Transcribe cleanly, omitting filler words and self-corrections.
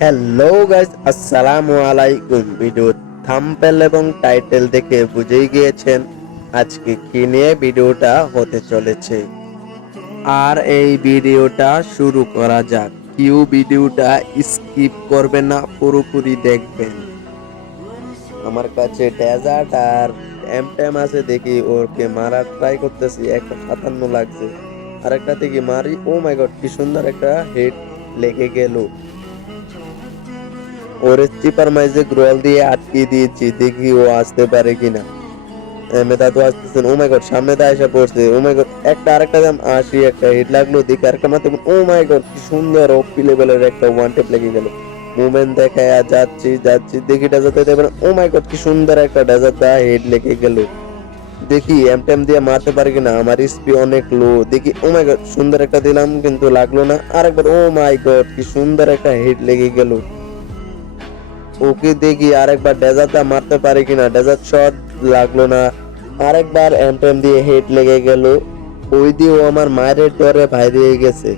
Hello guys, আসসালামু আলাইকুম। Video thumbnail এবং টাইটেল দেখে বুঝেই গিয়েছেন আজকে কি নিয়ে ভিডিওটা হতে চলেছে। আর এই ভিডিওটা শুরু করা যাক। কেউ ভিডিওটা স্কিপ করবেন না, পুরোপুরি দেখবেন। আমার কাছে ডেজার্ট আর এমটেম আছে, দেখি ওকে মারার ট্রাই করতেছি। একটা 57 লাগছে, আরেকটা থেকে মারি। ও মাই গড, কি সুন্দর একটা হেড লেগে গেল। ওরে চিপার মাইজে গ্রোল দিয়ে আটকে দিয়েছি, দেখি ও আসতে পারে কিনা। মেধা তো আসতেছেন। ও মাই গড, সামনে তো এসে পড়ছে। ও মাই গড, একটা আরেকটা দাম আসি, একটা হিট লাগলো, দেখি আরেকটা মারতে। ও মাই গড, কি সুন্দর ওপি লেভেলের একটা ওয়ান টেপ লেগে গেল। মুভমেন্ট দেখায় যাচ্ছি যাচ্ছি, দেখি ডেজার্ট দেবে না। ও মাই গড, কি সুন্দর একটা ডেজার্ট দা হেড লেগে গেল। দেখি এম টেম দিয়ে মারতে পারি কিনা, আমার স্পি অনেক লো। দেখি, ও মাই গড, সুন্দর একটা দিলাম কিন্তু লাগলো না। আরেকবার, ও মাই গড, কি সুন্দর একটা হিট লেগে গেল। ওকে দেখি আরেকবার ডেজার্টটা মারতে পারি কিনা। ডেজার্ট শট লাগলো না। আরেকবার এমটেম দিয়ে হেড লেগে গেল। ওই দিয়ে ও আমার মায়ের ডরে বাইরে গেছে।